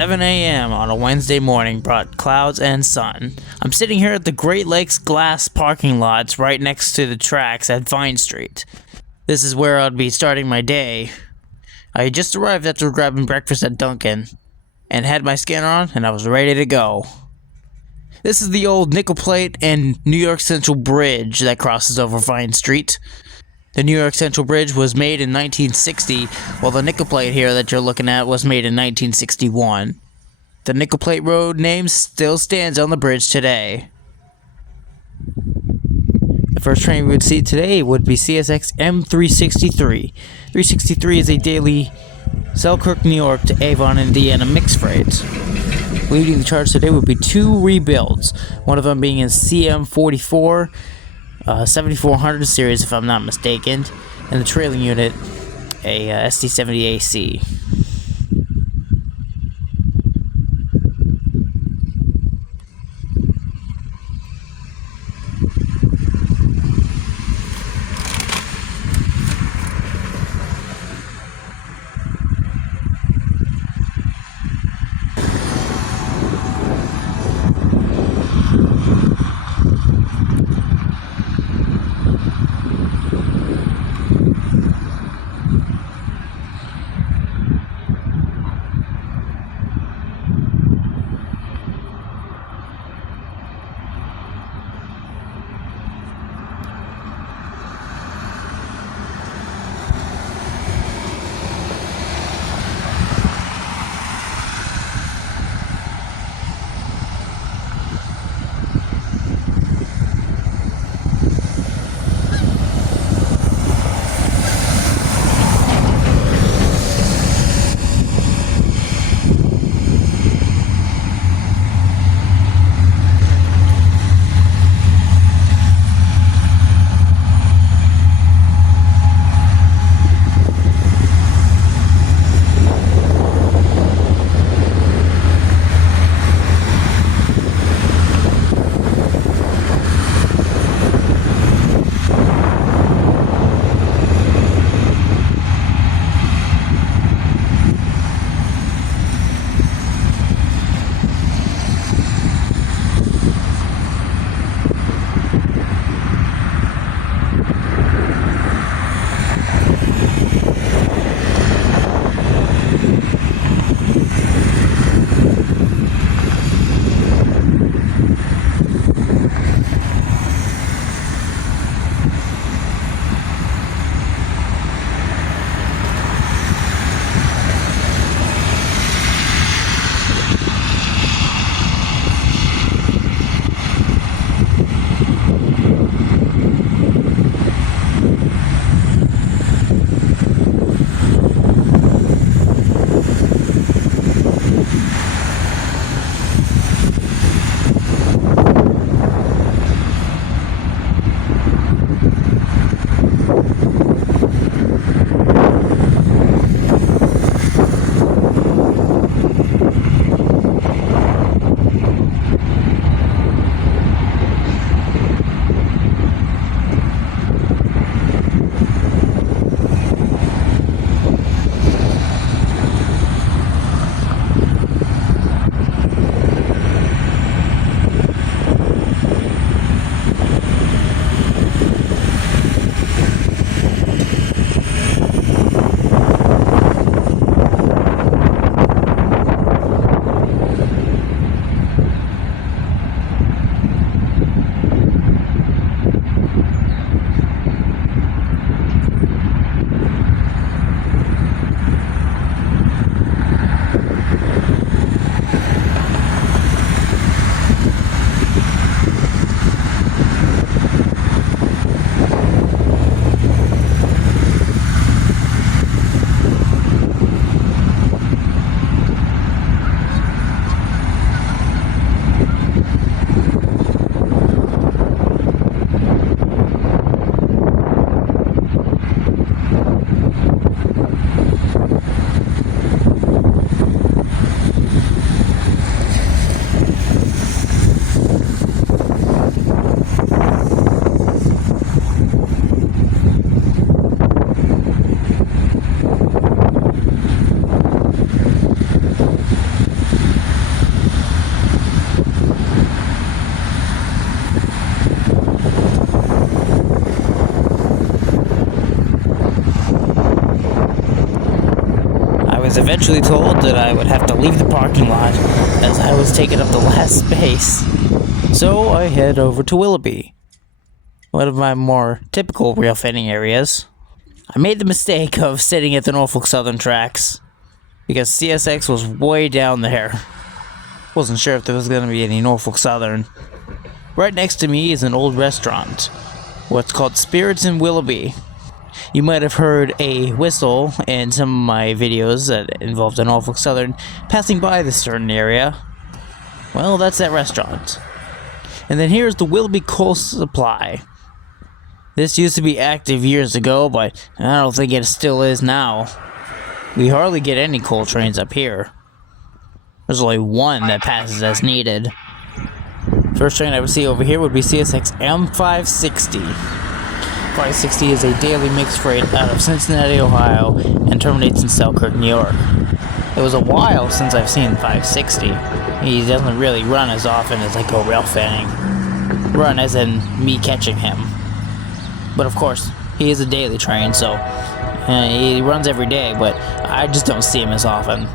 7 a.m. on a Wednesday morning brought clouds and sun. I'm sitting here at the Great Lakes glass parking lots right next to the tracks at Vine Street. This is where I'd be starting my day. I had just arrived after grabbing breakfast at Dunkin' and had my scanner on and I was ready to go. This is the old nickel plate and New York Central Bridge that crosses over Vine Street. The New York Central Bridge was made in 1960, while the nickel plate here that you're looking at was made in 1961. The nickel plate road name still stands on the bridge today. The first train we would see today would be CSX M363. 363 is a daily Selkirk, New York to Avon, Indiana mixed freight. Leading the charge today would be two rebuilds, one of them being a CM44 7400 series, if I'm not mistaken, and the trailing unit, a SD70AC. was eventually told that I would have to leave the parking lot as I was taking up the last space. So I head over to Willoughby, one of my more typical Railfanning areas. I made the mistake of sitting at the Norfolk Southern tracks because CSX was way down there. Wasn't sure if there was going to be any Norfolk Southern. Right next to me is an old restaurant, what's called Spirits in Willoughby. You might have heard a whistle in some of my videos that involved a Norfolk Southern passing by this certain area. Well, that's that restaurant. And then here's the Willoughby Coal Supply. This used to be active years ago, but I don't think it still is now. We hardly get any coal trains up here. There's only one that passes as needed. First train I would see over here would be CSX M560. 560 is a daily mixed freight out of Cincinnati, Ohio, and terminates in Selkirk, New York. It was a while since I've seen 560. He doesn't really run as often as I go Railfanning. Run as in me catching him. But of course, he is a daily train, so he runs every day, but I just don't see him as often.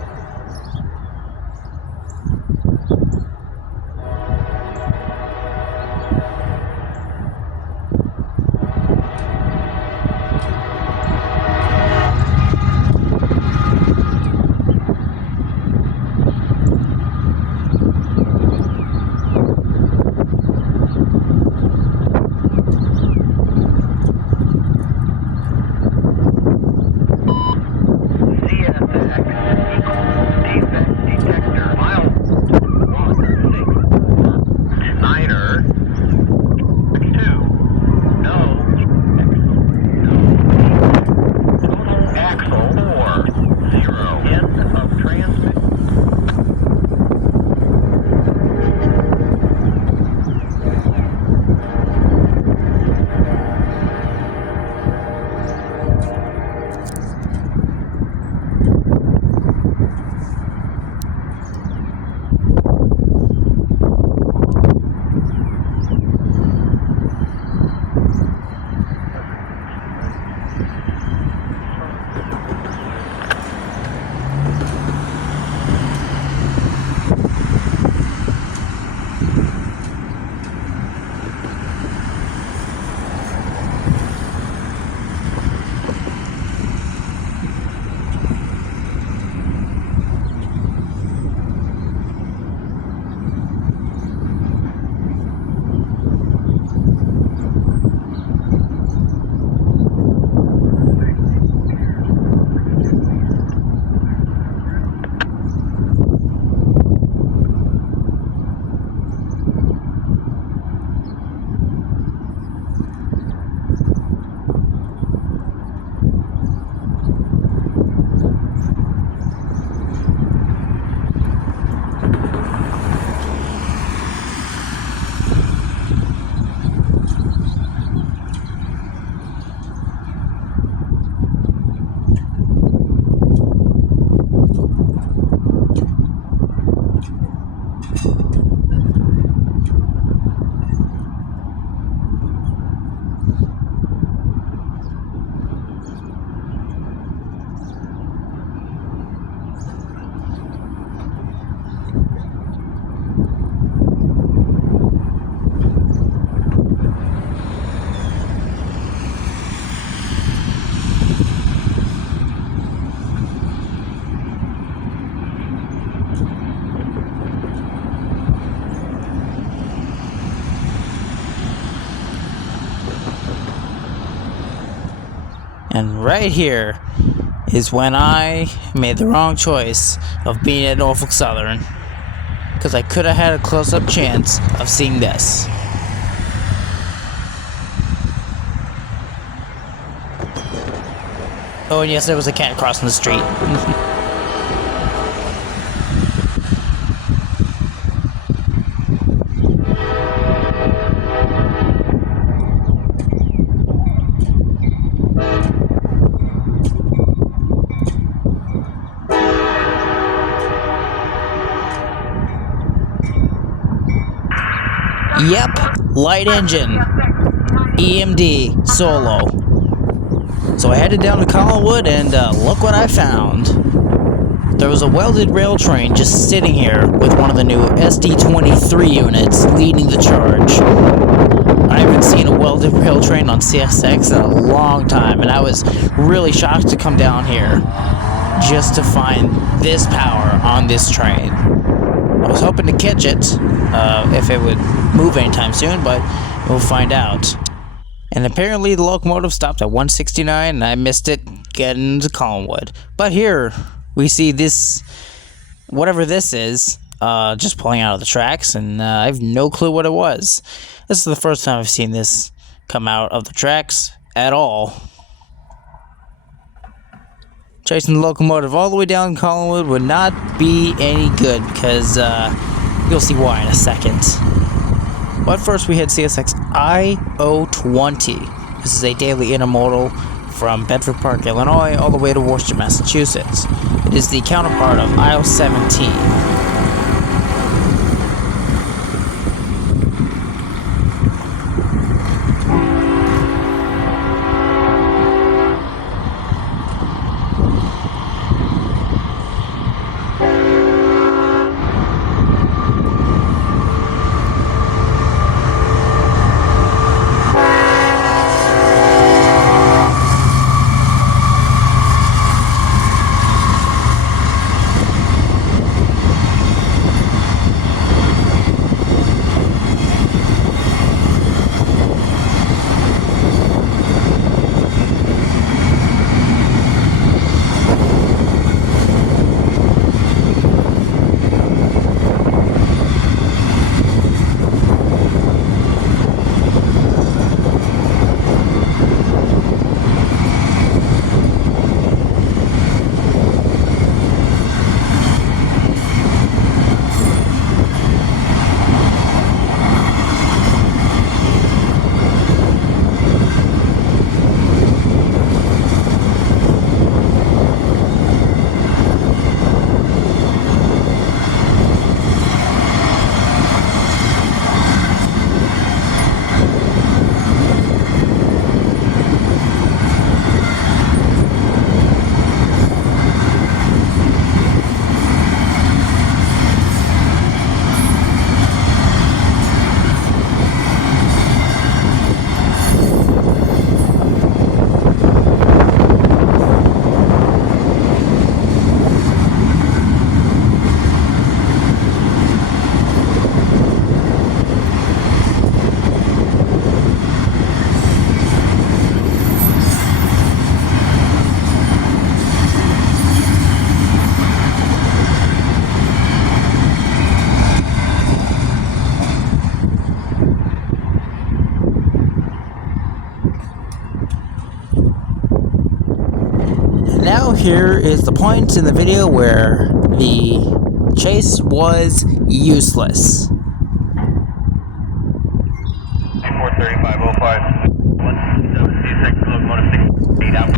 And right here is when I made the wrong choice of being at Norfolk Southern, because I could have had a close-up chance of seeing this. Oh, and yes, there was a cat crossing the street. Yep, light engine, EMD, solo. So I headed down to Collinwood and look what I found. There was a welded rail train just sitting here with one of the new SD-23 units leading the charge. I haven't seen a welded rail train on CSX in a long time, and I was really shocked to come down here just to find this power on this train. I was hoping to catch it if it would move anytime soon, but we'll find out. And apparently the locomotive stopped at 169 and I missed it getting to Collinwood. But here we see this, whatever this is, just pulling out of the tracks, and I have no clue what it was. This is the first time I've seen this come out of the tracks at all. Chasing the locomotive all the way down Collinwood would not be any good, because you'll see why in a second. But first we had CSX I-020. This is a daily intermodal from Bedford Park, Illinois, all the way to Worcester, Massachusetts. It is the counterpart of I-017. Now here is the point in the video where the chase was useless. 43505. 176 locomotive 68 out.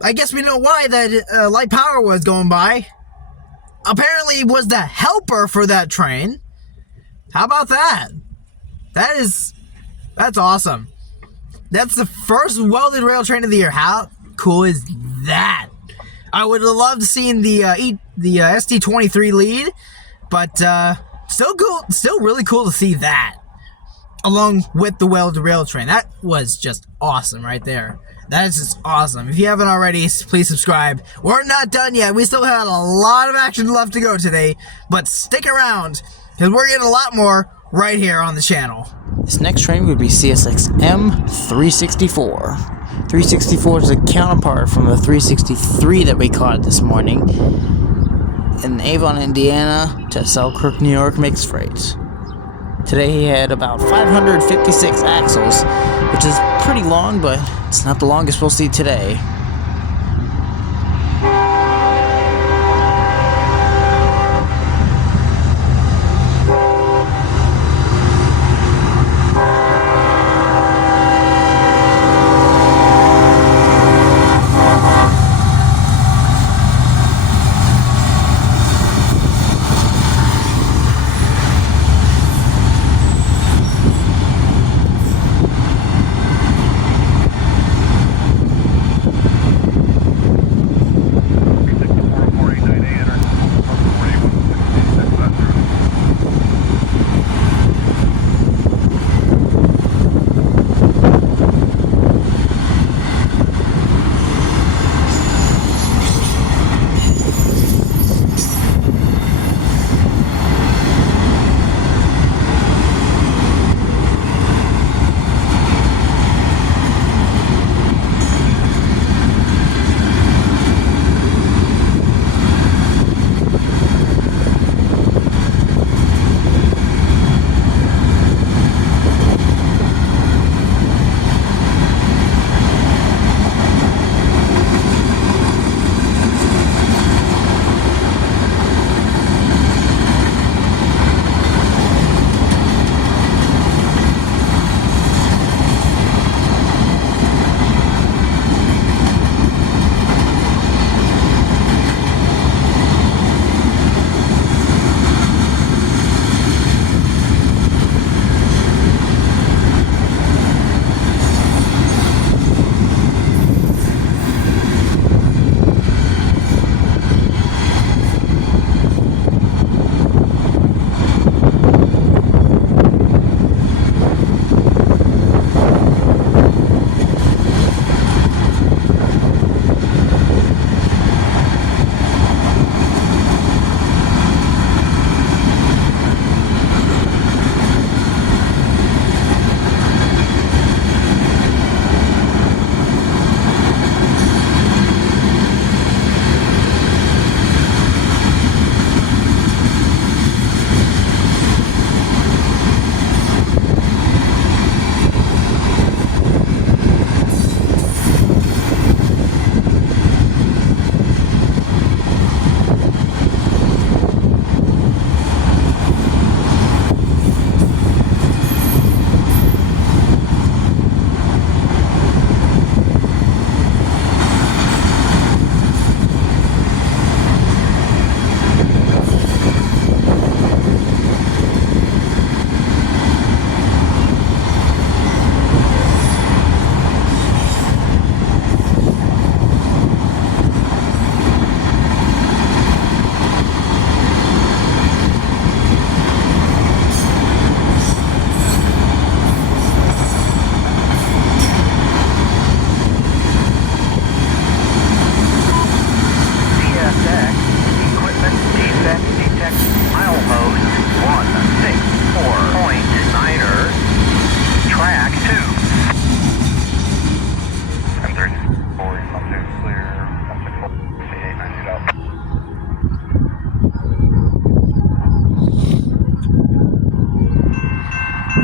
I guess we know why that light power was going by. Apparently it was the helper for that train. How about that? That's awesome. That's the first welded rail train of the year. How cool is that? I would have loved seeing the SD-23 lead, but still cool. Still really cool to see that. along with the well-to-rail train. That was just awesome right there. That is just awesome. If you haven't already, please subscribe. We're not done yet. We still have a lot of action left to go today, but stick around, because we're getting a lot more right here on the channel. This next train would be CSX M364. 364 is a counterpart from the 363 that we caught this morning in Avon, Indiana to Selkirk, New York mixed freight. Today he had about 556 axles, which is pretty long, but it's not the longest we'll see today.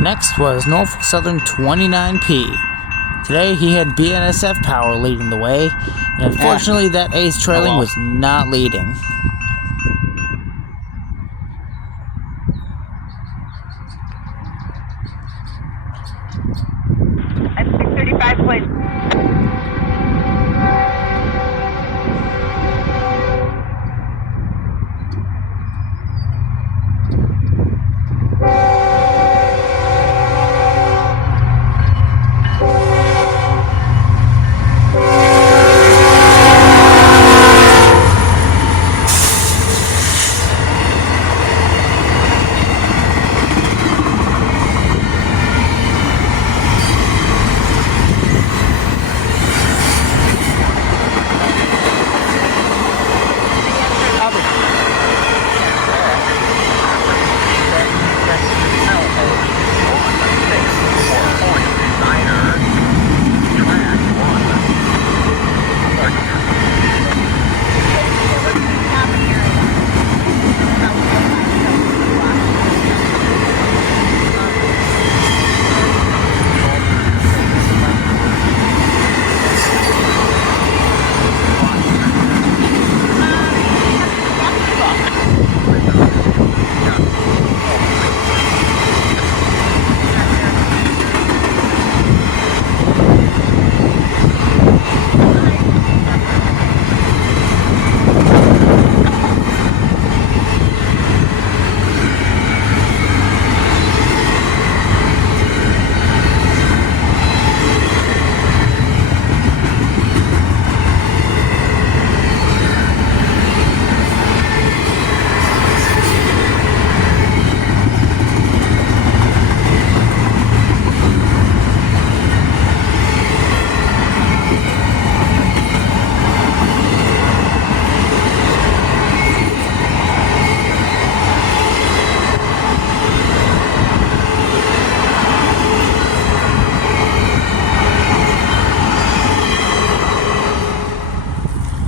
Next was Norfolk Southern 29P. Today he had BNSF Power leading the way, and unfortunately that Ace trailing was not leading. At 635, please.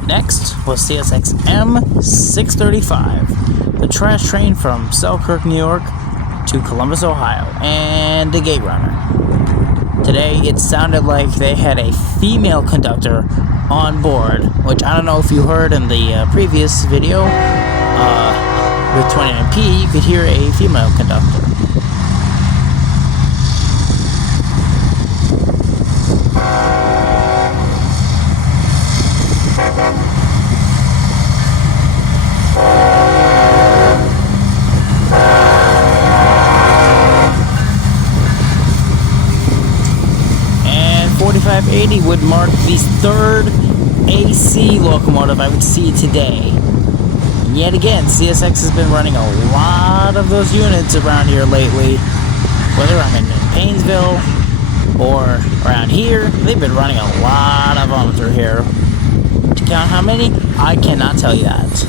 Next was CSX M635, the trash train from Selkirk, New York to Columbus, Ohio, and the gate runner. Today, it sounded like they had a female conductor on board, which I don't know if you heard in the previous video. With 29P, you could hear a female conductor. And 4580 would mark the third AC locomotive I would see today. And yet again, CSX has been running a lot of those units around here lately. Whether I'm in Painesville or around here, they've been running a lot of them through here. To count how many, I cannot tell you that.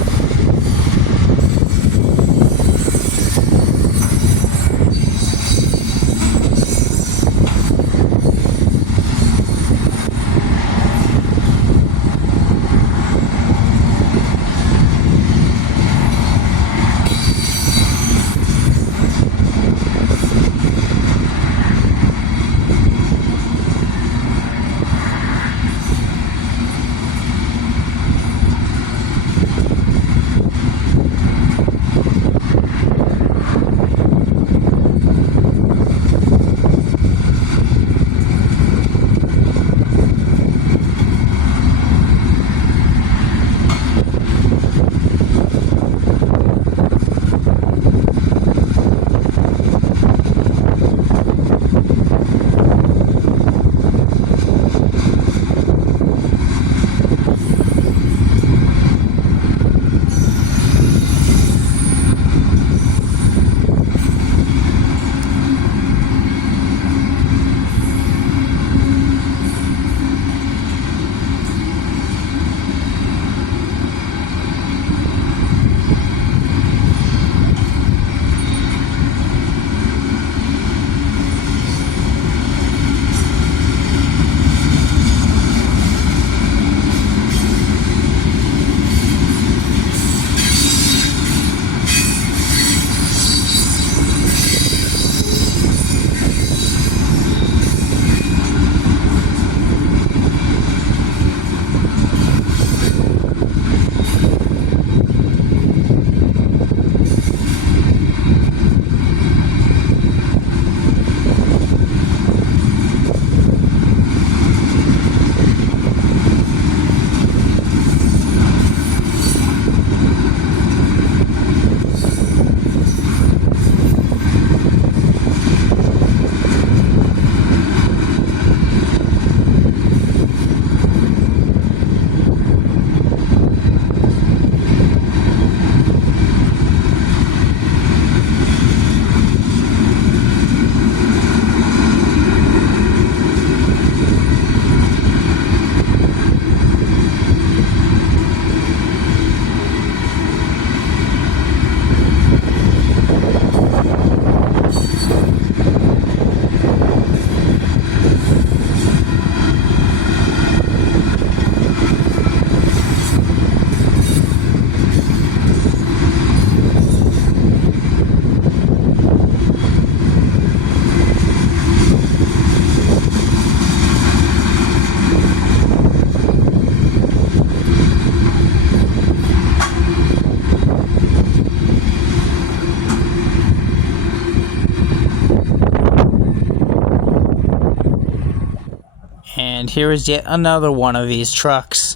And here is yet another one of these trucks.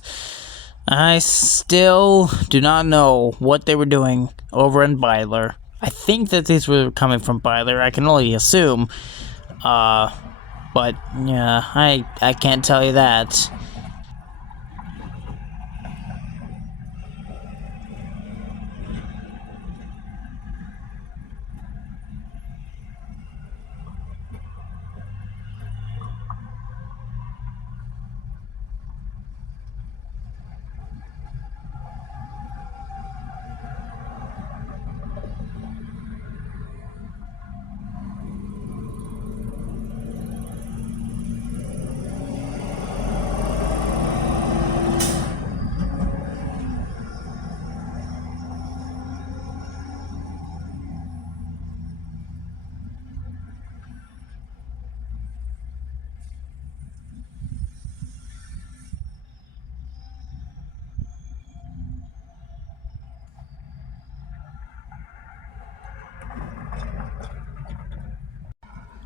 I still do not know what they were doing over in Byler. I think that these were coming from Byler. I can only assume. But yeah, I can't tell you that.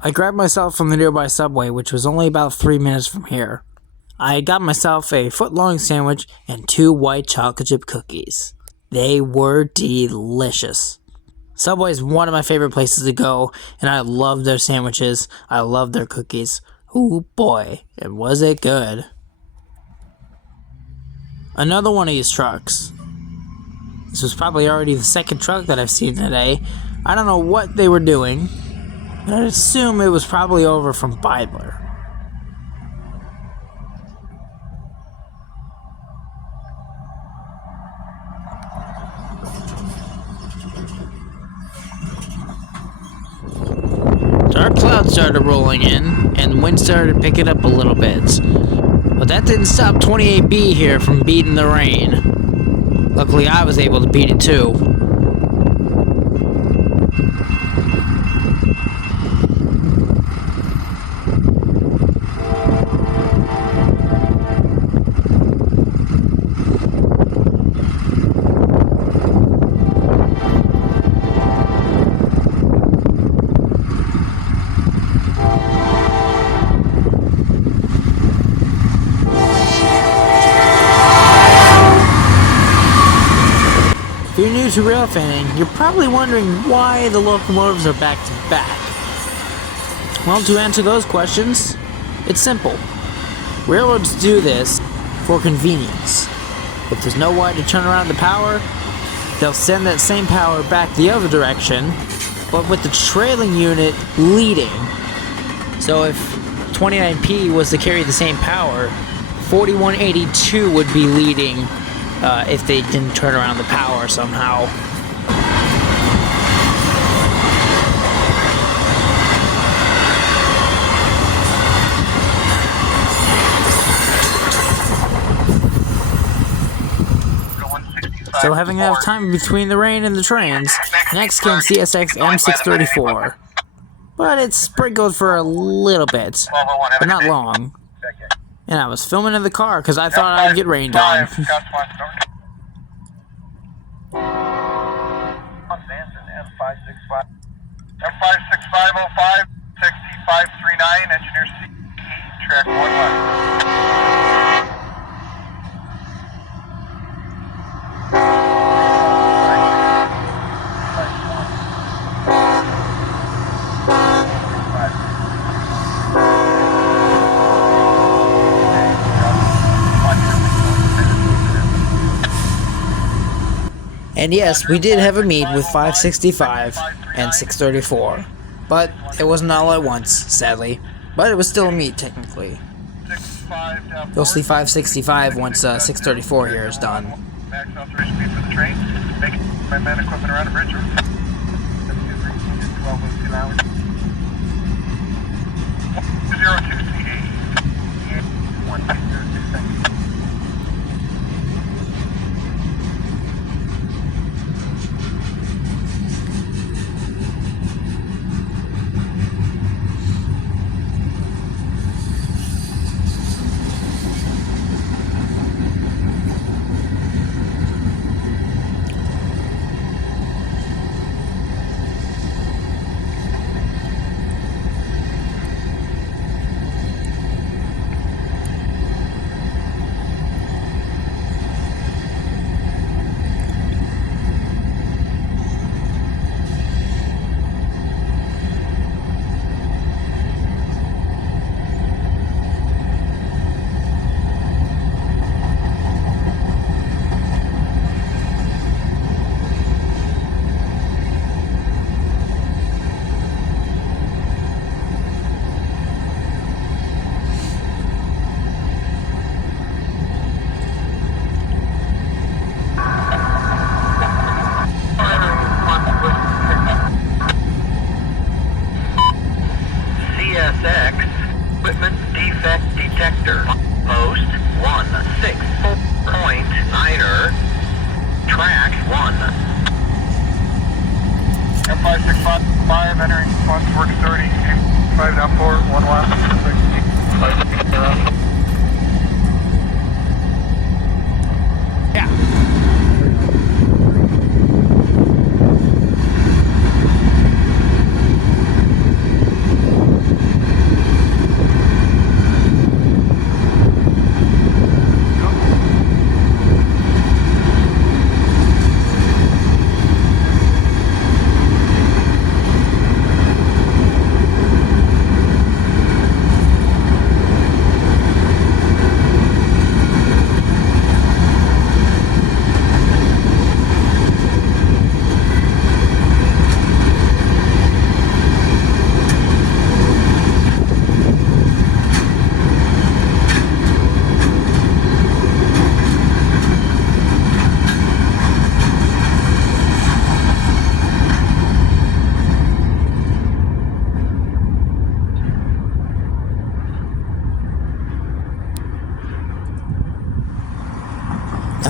I grabbed myself from the nearby subway, which was only about 3 minutes from here. I got myself a foot-long sandwich and 2 white chocolate chip cookies. They were delicious. Subway is one of my favorite places to go, and I love their sandwiches. I love their cookies. Ooh boy, and was it good. Another one of these trucks. This was probably already the second truck that I've seen today. I don't know what they were doing, but I'd assume it was probably over from Bidler. Dark clouds started rolling in, and wind started picking up a little bit. But that didn't stop 28B here from beating the rain. Luckily, I was able to beat it too. If you're new to Railfanning, you're probably wondering why the locomotives are back to back. Well, to answer those questions, it's simple. Railroads do this for convenience. If there's no way to turn around the power, they'll send that same power back the other direction, but with the trailing unit leading. So if 29P was to carry the same power, 4182 would be leading if they didn't turn around the power somehow. So having enough time between the rain and the trains, next came CSX M634. But it sprinkled for a little bit, but not long. And I was filming in the car because I thought I'd get rained on. M56505, 6539, engineer C, track 1 left. And yes, we did have a meet with 565 and 634. But it wasn't all at once, sadly. But it was still a meet, technically. You'll see 565 once 634 here is done. Max authorization speed for the train. Make my man equipment around the bridge. 1202 hours. 02C8. 102 seconds. CSX equipment defect detector post 16.9er track 1. M565 entering Swan's work 30 5 down 4 1 left 60.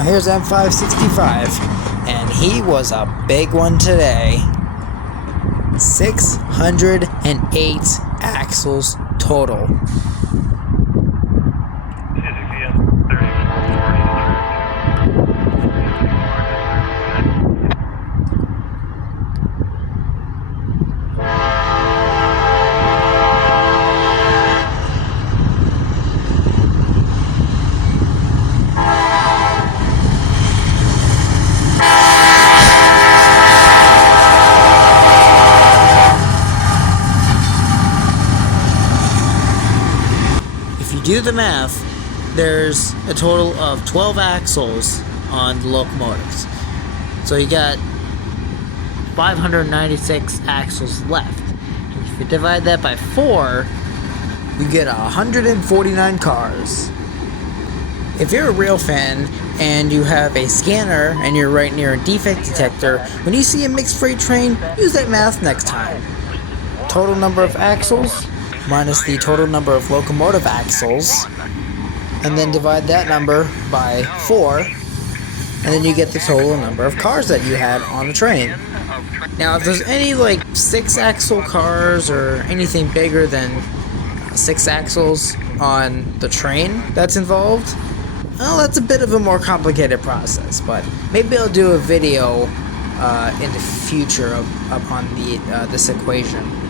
here's M565, and he was a big one today. 608 axles total. Do the math, there's a total of 12 axles on the locomotives. So you got 596 axles left. If you divide that by 4, you get 149 cars. If you're a rail fan and you have a scanner and you're right near a defect detector, when you see a mixed freight train, use that math next time. Total number of axles minus the total number of locomotive axles, and then divide that number by 4, and then you get the total number of cars that you had on the train. Now, if there's any like 6-axle cars or anything bigger than 6 axles on the train that's involved, well, that's a bit of a more complicated process, but maybe I'll do a video in the future upon this equation.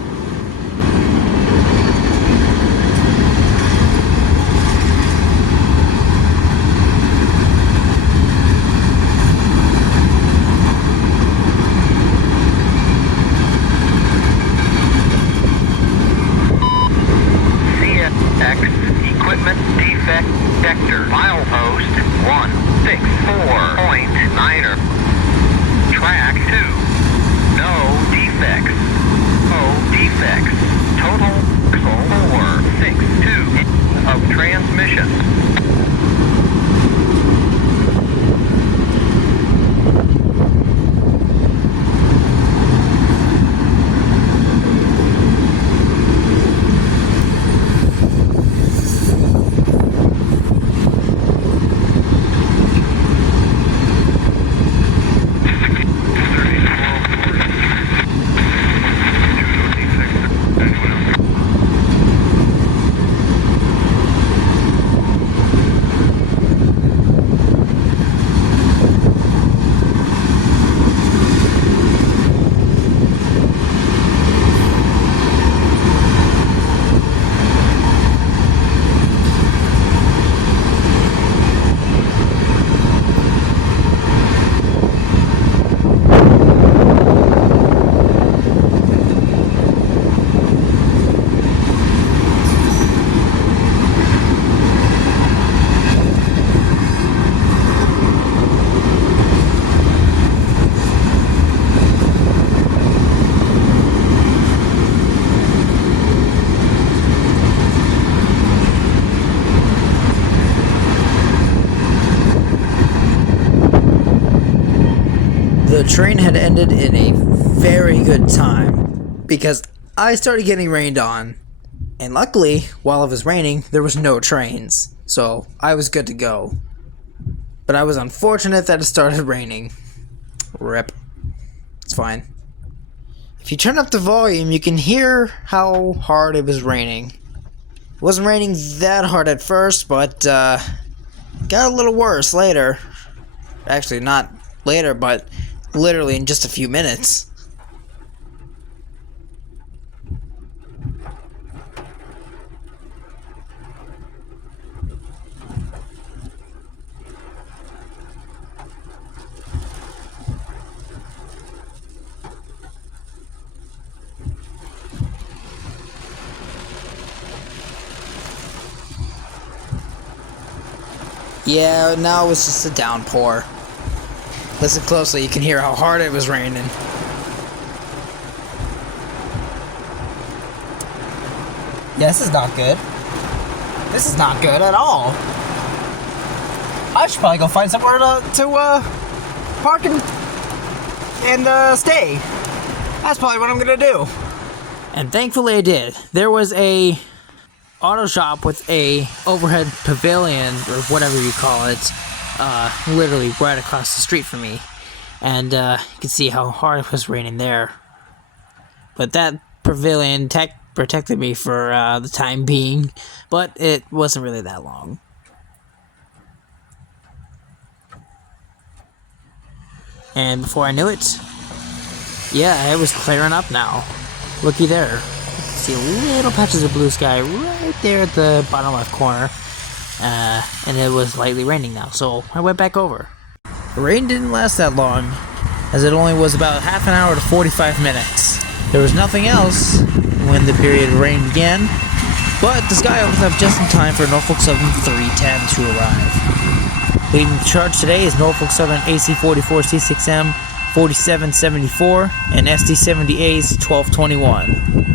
Equipment defect detector. Milepost 164.9er. Track 2. No defects. No defects. Total 462 of transmission. The train had ended in a very good time because I started getting rained on, and luckily, while it was raining, there was no trains, so I was good to go. But I was unfortunate that it started raining. Rip. It's fine. If you turn up the volume, you can hear how hard it was raining. It wasn't raining that hard at first, but got a little worse later. Actually, not later, but literally in just a few minutes. Yeah, now it was just a downpour. Listen closely, you can hear how hard it was raining. Yeah, this is not good. This is not good at all. I should probably go find somewhere to park and stay. That's probably what I'm gonna do. And thankfully I did. There was a auto shop with a overhead pavilion, or whatever you call it, literally right across the street from me. And you can see how hard it was raining there. But that pavilion protected me for the time being, but it wasn't really that long. And before I knew it, yeah, it was clearing up now. Looky there. You can see little patches of blue sky right there at the bottom left corner. And it was lightly raining now, so I went back over. The rain didn't last that long, as it only was about half an hour to 45 minutes. There was nothing else when the period of rain began, but the sky opened up just in time for Norfolk Southern 310 to arrive. Leading the charge today is Norfolk Southern AC-44 C6M 4774 and SD-70A's 1221.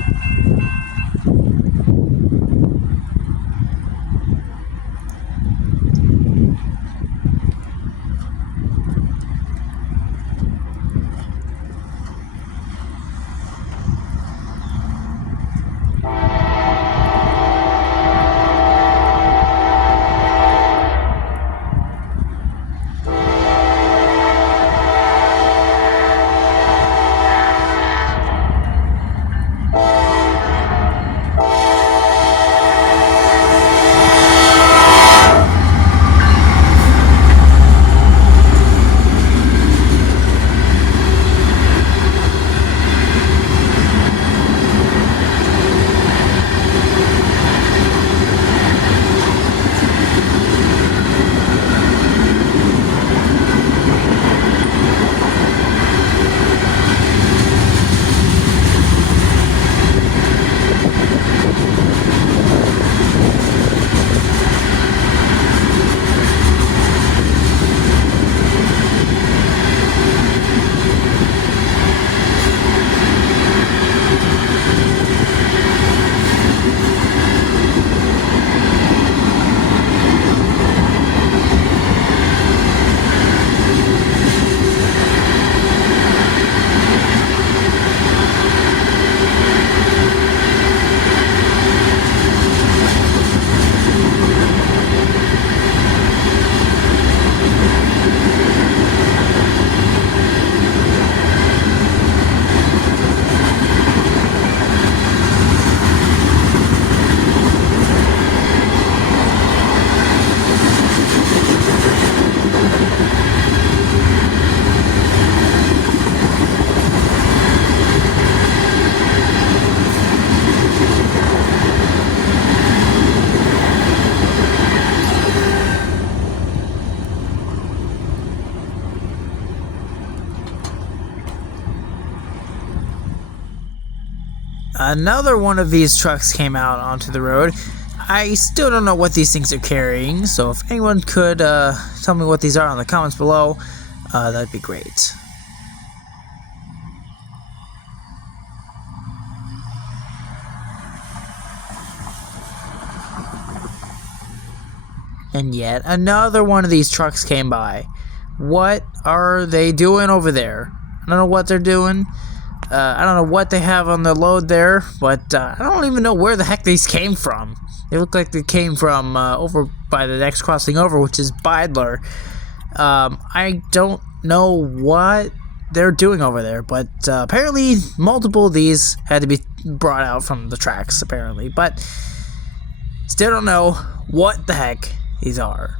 Another one of these trucks came out onto the road. I still don't know what these things are carrying, so if anyone could tell me what these are in the comments below, that'd be great. And yet another one of these trucks came by. What are they doing over there? I don't know what they're doing. I don't know what they have on the load there, but I don't even know where the heck these came from. They look like they came from over by the next crossing over, which is Bidler. I don't know what they're doing over there, but apparently multiple of these had to be brought out from the tracks, apparently. But still don't know what the heck these are.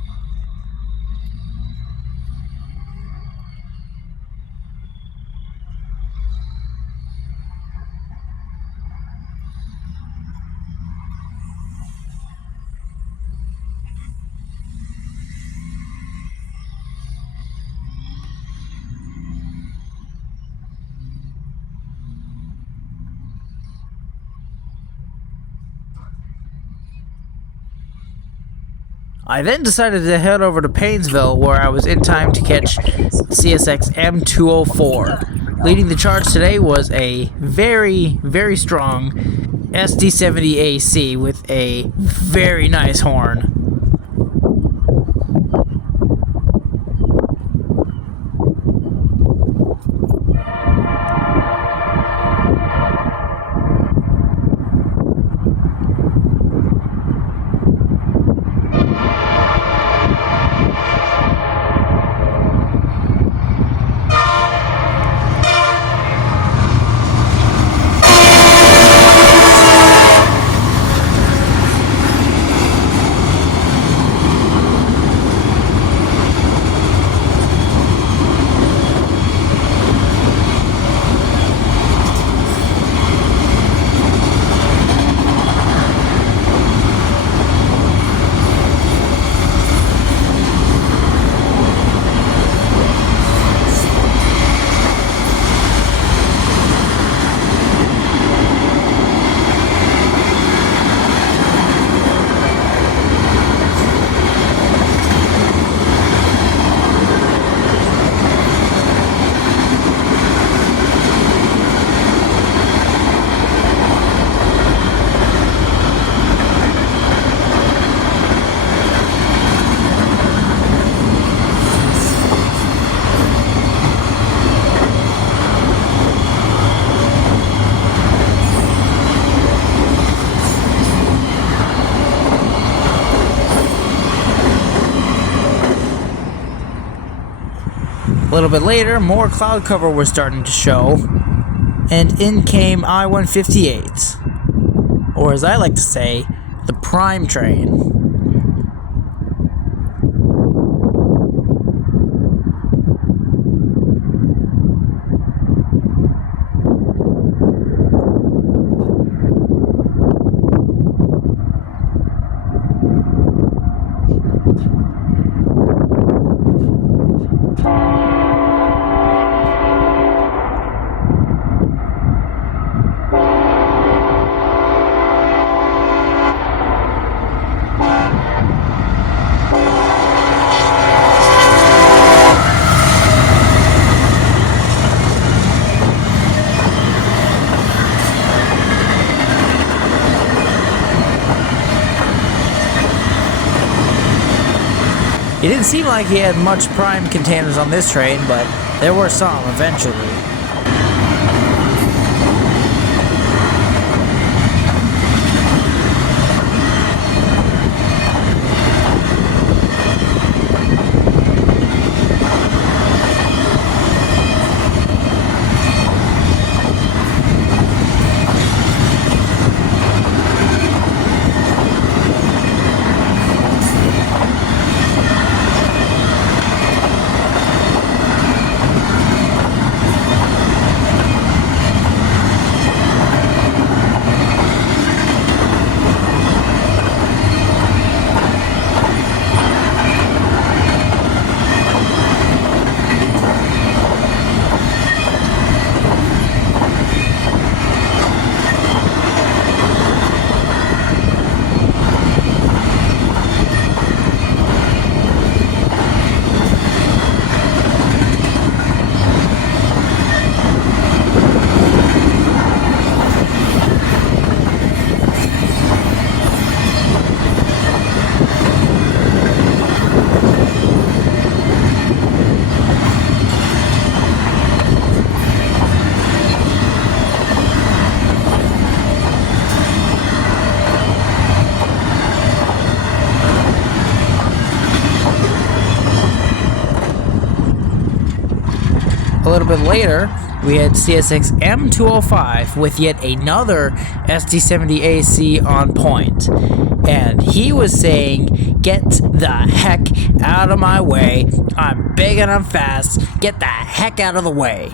I then decided to head over to Painesville, where I was in time to catch CSX M204. Leading the charge today was a very, very strong SD-70AC with a very nice horn. A little bit later, more cloud cover was starting to show, and in came I-158, or as I like to say, the prime train. It didn't seem like he had much prime containers on this train, but there were some eventually. A little bit later, we had CSX M205 with yet another SD70AC on point. And he was saying, "Get the heck out of my way. I'm big and I'm fast. Get the heck out of the way."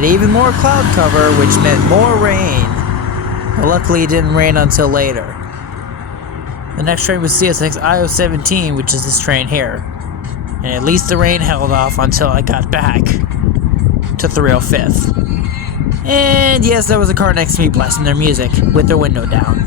had even more cloud cover, which meant more rain. But luckily, it didn't rain until later. The next train was CSX IO17, which is this train here. And at least the rain held off until I got back to 305th. And yes, there was a car next to me blasting their music with their window down.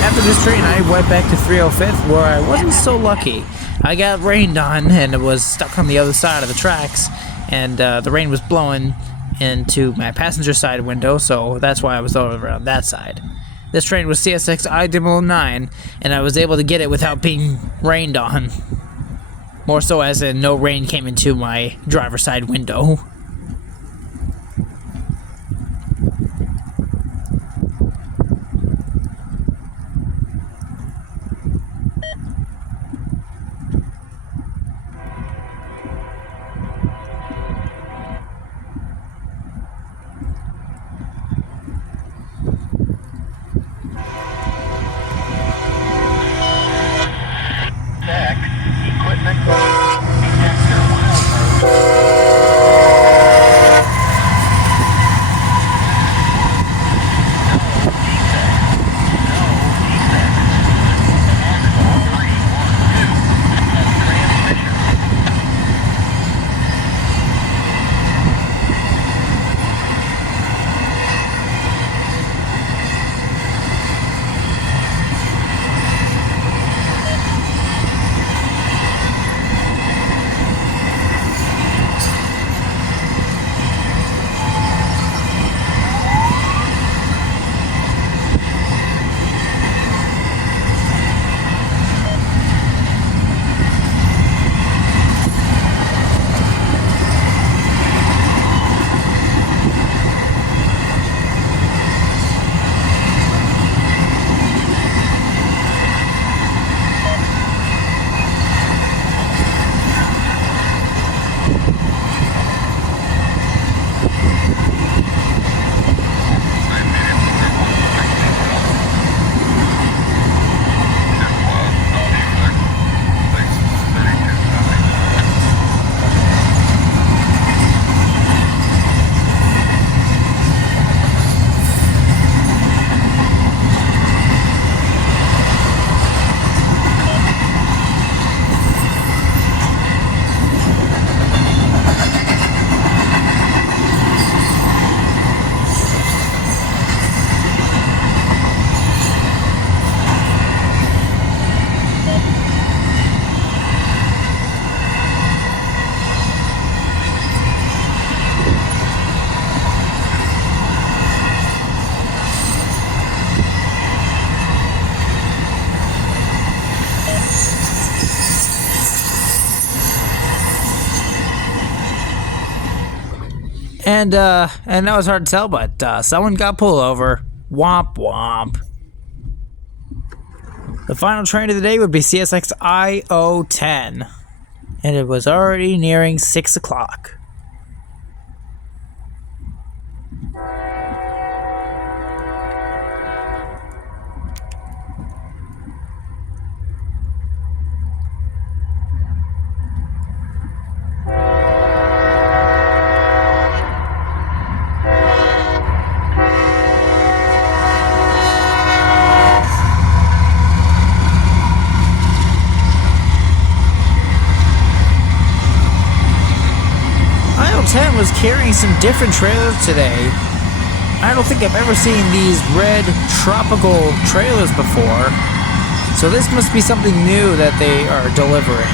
After this train, I went back to 305th, where I wasn't so lucky. I got rained on, and it was stuck on the other side of the tracks, and the rain was blowing into my passenger side window, so that's why I was over on that side. This train was CSX I-009, and I was able to get it without being rained on. More so as in no rain came into my driver's side window. Equipment. Detector wild mode. And that was hard to tell, but someone got pulled over. Womp womp. The final train of the day would be CSX IO10. And it was already nearing 6 o'clock. IO10 was carrying some different trailers today. I don't think I've ever seen these red tropical trailers before. So this must be something new that they are delivering.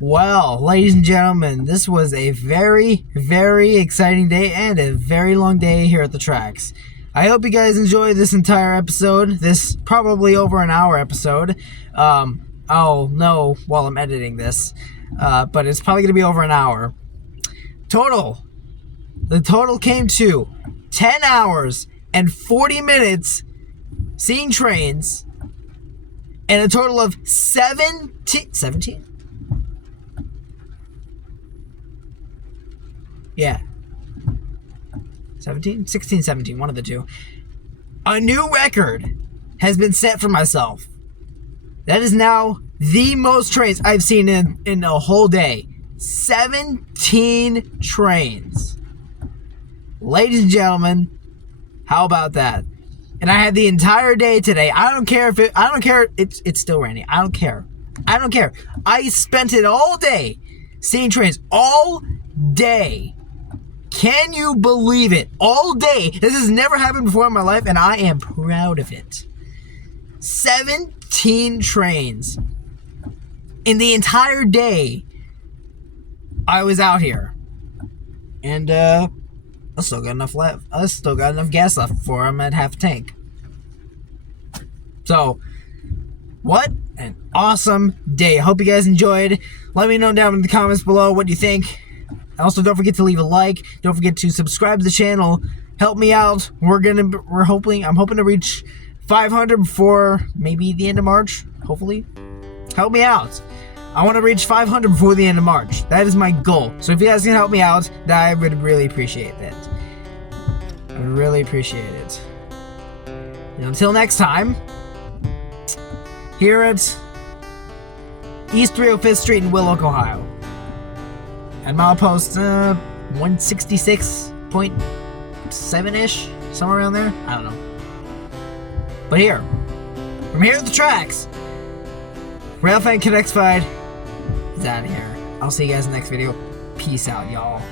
Well, ladies and gentlemen, this was a very, very exciting day and a very long day here at the tracks. I hope you guys enjoyed this entire episode, this probably over an hour episode. I'll know while I'm editing this, but it's probably going to be over an hour. The total came to 10 hours and 40 minutes seeing trains, and a total of 17? Yeah. 17? 16, 17, one of the two. A new record has been set for myself. That is now the most trains I've seen in a whole day. 17 trains. Ladies and gentlemen, how about that? And I had the entire day today. I don't care. It's still raining. I don't care. I spent it all day seeing trains. All day. Can you believe it? All day. This has never happened before in my life, and I am proud of it. 17 trains. In the entire day, I was out here. And, I still got enough left. I still got enough gas left before I'm at half a tank. So, what an awesome day. I hope you guys enjoyed. Let me know down in the comments below what you think. Also, don't forget to leave a like. Don't forget to subscribe to the channel. Help me out. I'm hoping to reach 500 before maybe the end of March. Hopefully. Help me out. I want to reach 500 before the end of March. That is my goal. So if you guys can help me out, I would really appreciate that. I would really appreciate it. And until next time, here at East 305th Street in Willock, Ohio. At milepost 166.7-ish, somewhere around there. I don't know. But from here at the tracks, Railfanning Connects is out of here. I'll see you guys in the next video. Peace out, y'all.